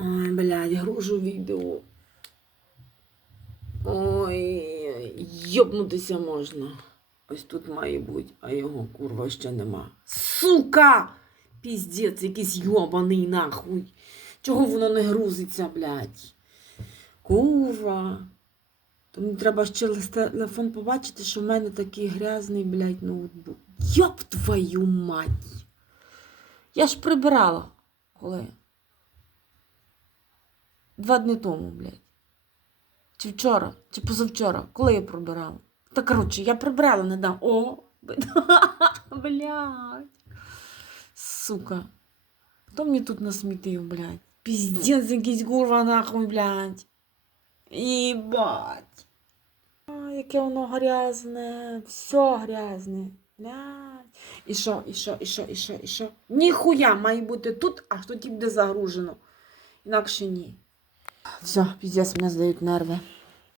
Ой, блядь, гружу відео. Ой, йобнутися можна. Ось тут має бути, а його, курва, ще нема. Сука! Піздець, якийсь йобаний нахуй. Чого воно не грузиться, блядь? Курва. То мені треба ще телефон побачити, що в мене такий грязний, блядь, ноутбук. Йоп твою мать! Я ж прибирала. Коли? 2 дні тому, блядь. Чи вчора, чи позавчора. Коли я прибирала? Та, коротше, я прибирала недавно. О, блядь. Сука. Хто мені тут насмітив, блядь? Піздець якийсь, курва, нахуй, блядь. Єбать. Яке воно грязне. Все грязне. Блядь. І що? Ніхуя має бути тут, аж тоді буде загружено. Інакше ні. Все, піздець, мене здають нерви.